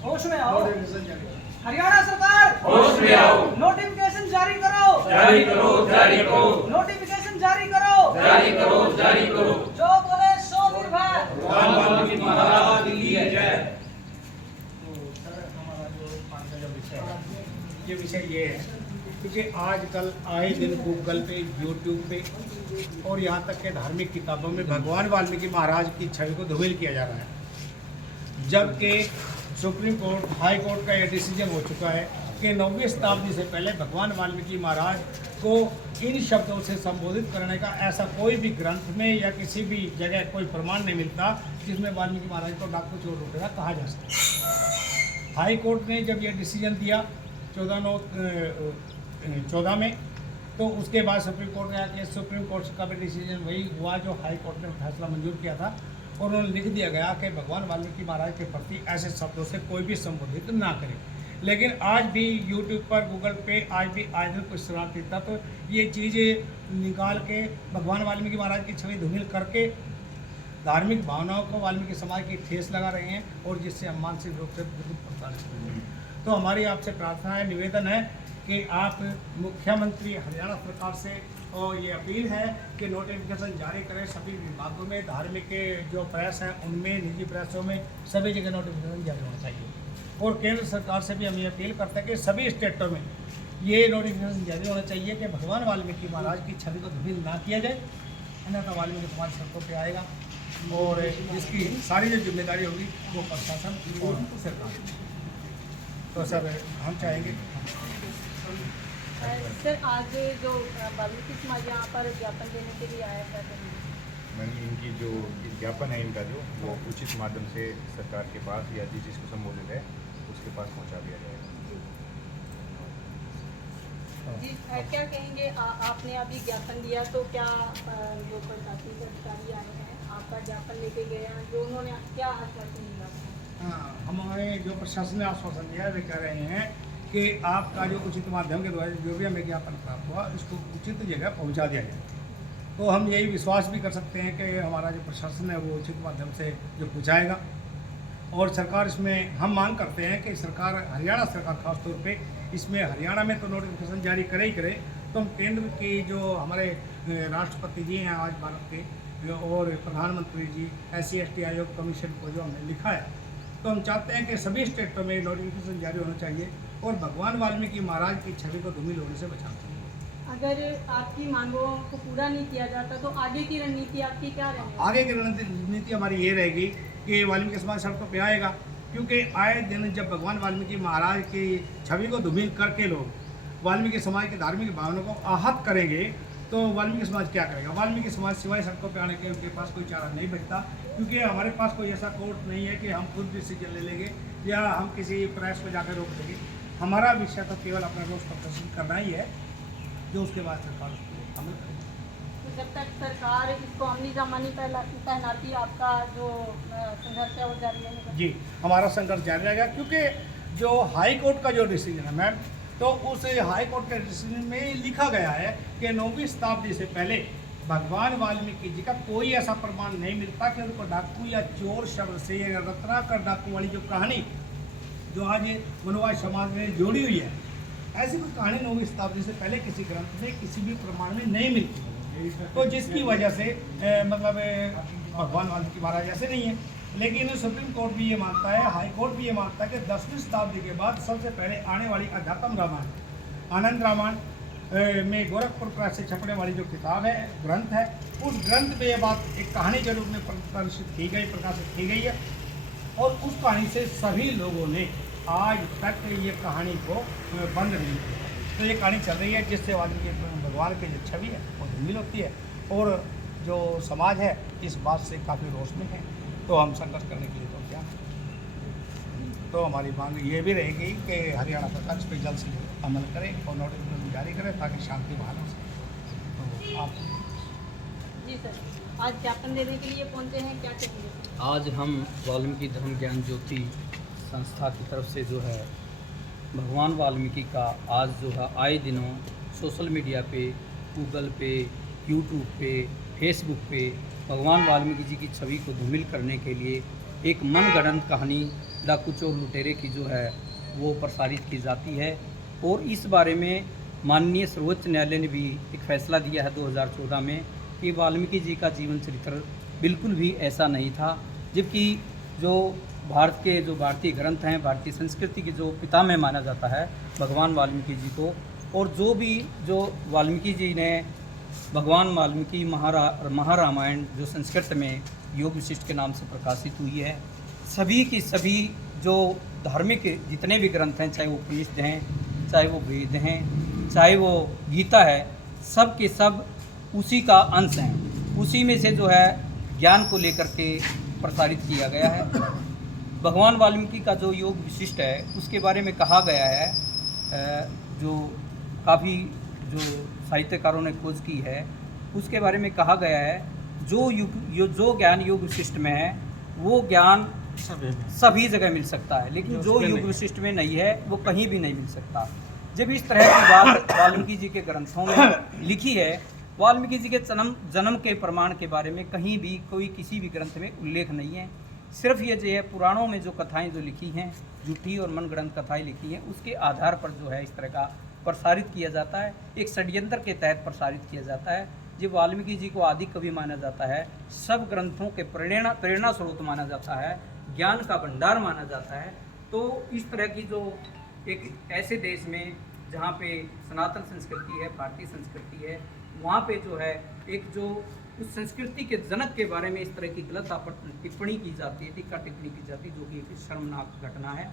होश में आओ। हरियाणा सरकार होश में आओ। नोटिफिकेशन जारी करो, जारी करो, जारी करो, नोटिफिकेशन जारी करो, जारी करो, जारी करो। जो बोले सो निर्भय। भगवान वाल्मीकि महाराज की जय। तो सर हमारा जो आज का जो विषय है, ये विषय ये है क्योंकि आजकल आए दिन गूगल पे, यूट्यूब पे और यहाँ तक के धार्मिक किताबों में भगवान वाल्मीकि महाराज की छवि को धूमिल किया जा रहा है, जबकि सुप्रीम कोर्ट, हाई कोर्ट का यह डिसीजन हो चुका है कि 9वीं शताब्दी से पहले भगवान वाल्मीकि महाराज को इन शब्दों से संबोधित करने का ऐसा कोई भी ग्रंथ में या किसी भी जगह कोई प्रमाण नहीं मिलता जिसमें वाल्मीकि महाराज को डाकू चोर लुटेरा कहा जा सकता। हाई कोर्ट ने जब यह डिसीजन दिया 14 में, तो उसके बाद सुप्रीम कोर्ट ने आके सुप्रीम कोर्ट का भी डिसीजन वही हुआ जो हाई कोर्ट ने फैसला मंजूर किया था, और उन्होंने लिख दिया गया कि भगवान वाल्मीकि महाराज के प्रति ऐसे शब्दों से कोई भी संबोधित ना करे। लेकिन आज भी यूट्यूब पर, गूगल पे आज भी आए दिन कुछ शरारती तत्व ये चीज़ें निकाल के भगवान वाल्मीकि महाराज की छवि धूमिल करके धार्मिक भावनाओं को वाल्मीकि समाज की ठेस लगा रहे हैं, और जिससे हम मानसिक रूप से बहुत प्रताड़ित हो रहे हैं। तो हमारी आपसे प्रार्थना है, निवेदन है कि आप मुख्यमंत्री हरियाणा सरकार से और ये अपील है कि नोटिफिकेशन जारी करें सभी विभागों में, धार्मिक जो प्रेस हैं उनमें, निजी प्रेसों में, सभी जगह नोटिफिकेशन जारी होना चाहिए। और केंद्र सरकार से भी हम ये अपील करते हैं कि सभी स्टेटों में ये नोटिफिकेशन जारी होना चाहिए कि भगवान वाल्मीकि महाराज की छवि को धूमिल ना किया जाए, अन्यथा वाल्मीकि समाज सड़कों पर आएगा, और इसकी सारी जो जिम्मेदारी होगी वो प्रशासन और सरकार। तो सर हम चाहेंगे सर आज जो वाल्मीकि समाज यहाँ पर ज्ञापन देने के लिए आया था, मैंने इनकी जो ज्ञापन है इनका जो वो उचित माध्यम से सरकार के पास या जिसको संबोधित है उसके पास पहुंचा दिया जाएगा। जी क्या कहेंगे आपने अभी ज्ञापन दिया, तो क्या जो प्रशासनिक अधिकारी आए हैं आपका ज्ञापन लेके गए हैं, जो उन्होंने क्या आश्वासन दिया? हाँ, हमारे जो प्रशासन ने आश्वासन दिया वे कह रहे हैं कि आपका जो उचित माध्यम के द्वारा जो भी हमें ज्ञापन प्राप्त हुआ इसको उचित जगह पहुंचा दिया जाए। तो हम यही विश्वास भी कर सकते हैं कि हमारा जो प्रशासन है वो उचित माध्यम से जो पहुंचाएगा, और सरकार इसमें हम मांग करते हैं कि सरकार, हरियाणा सरकार खास तौर पे इसमें, हरियाणा में तो नोटिफिकेशन जारी करे ही करे, तो हम केंद्र की जो हमारे राष्ट्रपति जी हैं आज भारत के, और प्रधानमंत्री जी, SC/ST आयोग कमीशन को जो हमने लिखा है, तो हम चाहते हैं कि सभी स्टेटों में नोटिफिकेशन जारी होना चाहिए और भगवान वाल्मीकि महाराज की छवि को धूमिल होने से बचाना चाहिए। अगर आपकी मांगों को पूरा नहीं किया जाता तो आगे की रणनीति आपकी क्या रहेगी? आगे की रणनीति हमारी ये रहेगी कि वाल्मीकि समाज सड़कों पे आएगा, क्योंकि आए दिन जब भगवान वाल्मीकि महाराज की छवि को धूमिल करके लोग वाल्मीकि समाज की धार्मिक भावनाओं को आहत करेंगे, तो वाल्मीकि समाज क्या करेगा? वाल्मीकि समाज सिवाय सड़कों पे आने के उनके पास कोई चारा नहीं बचता, क्योंकि हमारे पास कोई ऐसा कोर्ट नहीं है कि हम खुद डिसीजन ले लेंगे या हम किसी प्रेस को जाकर रोक देंगे। हमारा विषय तो केवल अपना रोष प्रदर्शन करना ही है, जो उसके बाद सरकार उसको अमल करेगी। तो जब तक सरकार इसको अमली जामानी पहनाती, आपका जो संघर्ष है वो जारी रहेगा? जी, हमारा संघर्ष जारी रहेगा, क्योंकि जो हाई कोर्ट का जो डिसीजन है मैम, तो उस हाई कोर्ट के डिसीजन में लिखा गया है कि 9वीं शताब्दी से पहले भगवान वाल्मीकि जी का कोई ऐसा प्रमाण नहीं मिलता कि उनको डाकू या चोर शब्द से, रत्नाकर डाकू वाली जो कहानी जो आज वनवासी समाज में जोड़ी हुई है, ऐसी कोई कहानी 9वीं शताब्दी से पहले किसी ग्रंथ में, किसी भी प्रमाण में नहीं मिलती। तो जिसकी वजह से मतलब भगवान वाल्मीकि महाराज ऐसे नहीं है। लेकिन सुप्रीम कोर्ट भी ये मानता है, हाई कोर्ट भी ये मानता है कि 10वीं शताब्दी के बाद सबसे पहले आने वाली अध्यात्म रामायण, आनंद रामायण में गोरखपुर प्रेस से छपने वाली जो किताब है, ग्रंथ है, उस ग्रंथ में ये बात एक कहानी के रूप में प्रकाशित की गई है, और उस कहानी से सभी लोगों ने आज तक ये कहानी को बंद नहीं किया। तो ये कहानी चल रही है, जिससे वाल्मीकि भगवान की जो छवि है वो धूमिल होती है, और जो समाज है इस बात से काफ़ी रोष में है। तो हम संघर्ष करने के लिए तो क्या, तो हमारी मांग ये भी रहेगी कि हरियाणा सरकार इस पर जल्द से जल्द अमल करे और नोटिफिकेशन जारी करे ताकि शांति बहाल हो सके। तो आप जी सर, आज ज्ञापन देने के लिए पहुंचे हैं, क्या कहेंगे? आज हम वाल्मीकि धर्म ज्ञान ज्योति संस्था की तरफ से जो है भगवान वाल्मीकि का आज जो है आए दिनों सोशल मीडिया पे, गूगल पे, यूट्यूब पे, फेसबुक पे भगवान वाल्मीकि जी की छवि को धूमिल करने के लिए एक मनगढ़ंत कहानी डाकू चोर लुटेरे की जो है वो प्रसारित की जाती है। और इस बारे में माननीय सर्वोच्च न्यायालय ने भी एक फैसला दिया है 2014 में कि वाल्मीकि जी का जीवन चरित्र बिल्कुल भी ऐसा नहीं था, जबकि जो भारत के जो भारतीय ग्रंथ हैं, भारतीय संस्कृति के जो पितामह माना जाता है भगवान वाल्मीकि जी को, और जो वाल्मीकि जी ने भगवान वाल्मीकि महारामायण जो संस्कृत में योग विशिष्ट के नाम से प्रकाशित हुई है, सभी की सभी जो धार्मिक जितने भी ग्रंथ हैं, चाहे वो उपनिषद हैं, चाहे वो वेद हैं, चाहे वो गीता है, सब के सब उसी का अंश हैं। उसी में से जो है ज्ञान को लेकर के प्रसारित किया गया है। भगवान वाल्मीकि का जो योग विशिष्ट है उसके बारे में कहा गया है, जो काफ़ी जो साहित्यकारों ने खोज की है उसके बारे में कहा गया है, जो ज्ञान योग विशिष्ट में है वो ज्ञान सभी जगह मिल सकता है, लेकिन जो योग विशिष्ट में नहीं है वो कहीं भी नहीं मिल सकता। जब इस तरह की बात वाल्मीकि जी के ग्रंथों में लिखी है, वाल्मीकि जी के जन्म के प्रमाण के बारे में कहीं भी कोई किसी भी ग्रंथ में उल्लेख नहीं है। सिर्फ ये जो है पुराणों में जो कथाएं जो लिखी हैं, झूठी और मनगढ़ंत कथाएं लिखी हैं, उसके आधार पर जो है इस तरह का प्रसारित किया जाता है, एक षड्यंत्र के तहत प्रसारित किया जाता है। जब वाल्मीकि जी को आदि कवि माना जाता है, सब ग्रंथों के प्रेरणा स्रोत माना जाता है, ज्ञान का भंडार माना जाता है, तो इस तरह की जो एक ऐसे देश में जहाँ पे सनातन संस्कृति है, भारतीय संस्कृति है, वहाँ पे जो है एक जो उस संस्कृति के जनक के बारे में इस तरह की गलत टिप्पणी की जाती है, टीका टिप्पणी की जाती है, जो कि एक शर्मनाक घटना है।